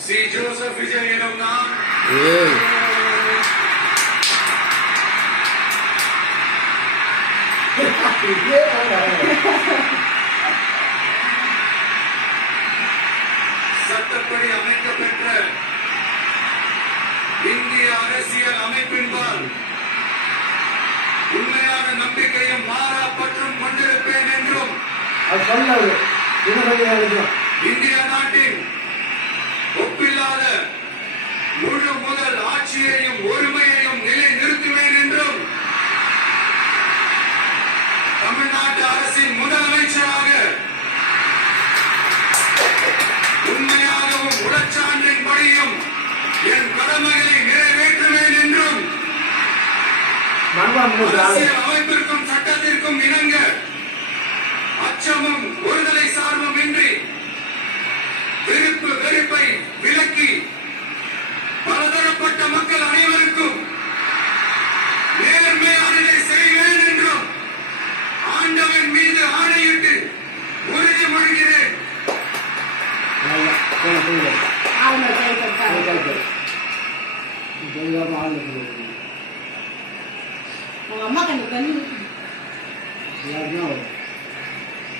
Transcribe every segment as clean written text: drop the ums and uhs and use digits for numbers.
C Joseph Vijay எனும் நான் சட்டப்படி அமைக்கப்பெற்ற இந்திய அரசியல் அமைப்பின்பால் உண்மையான நம்பிக்கையும் மாறா பற்றும் கொண்டிருப்பேன் என்றும் இந்திய நாட்டின் ஒப்பில்லாத முழு முதல் ஆட்சியையும் ஒருமையையும் நிலை நிறுத்துவேன் என்றும் தமிழ்நாட்டு அரசின் முதலமைச்சராக உண்மையாகவும் உடற்சான்றின் படியும் என் கடமைகளை நிறைவேற்றுவேன் என்றும் அரசியல் அமைப்பிற்கும் சட்டத்திற்கும் இணங்க அச்சமும் ஒருதலை சார்பும் இன்றி விருப்பு வெறுப்பை விலக்கி பலதரப்பட்ட மக்கள் அனைவருக்கும் நேர்மையானதை செய்வேன் என்றும் ஆண்டவன் மீது ஆணையிட்டு உறுதிமொழிகிறேன்.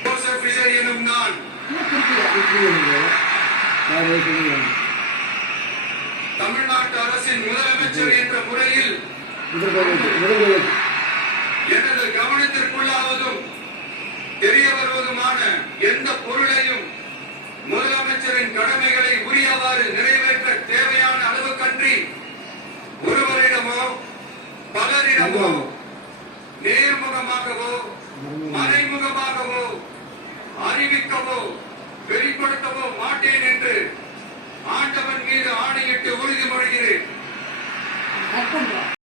ஜோசப் விஜய் எனும் நான் தமிழ்நாட்டு அரசின் முதலமைச்சர் என்ற முறையில் எனது கவனத்திற்குள்ளாவதும் தெரிய வருவதுமான எந்த பொருளையும் முதலமைச்சரின் கடமைகளை உரியவாறு நிறைவேற்ற தேவையான அளவுக்கன்றி ஒருவரிடமோ பலரிடமோ நேர்முகமாகவோ மறைமுகமாகவோ அறிவிக்கவோ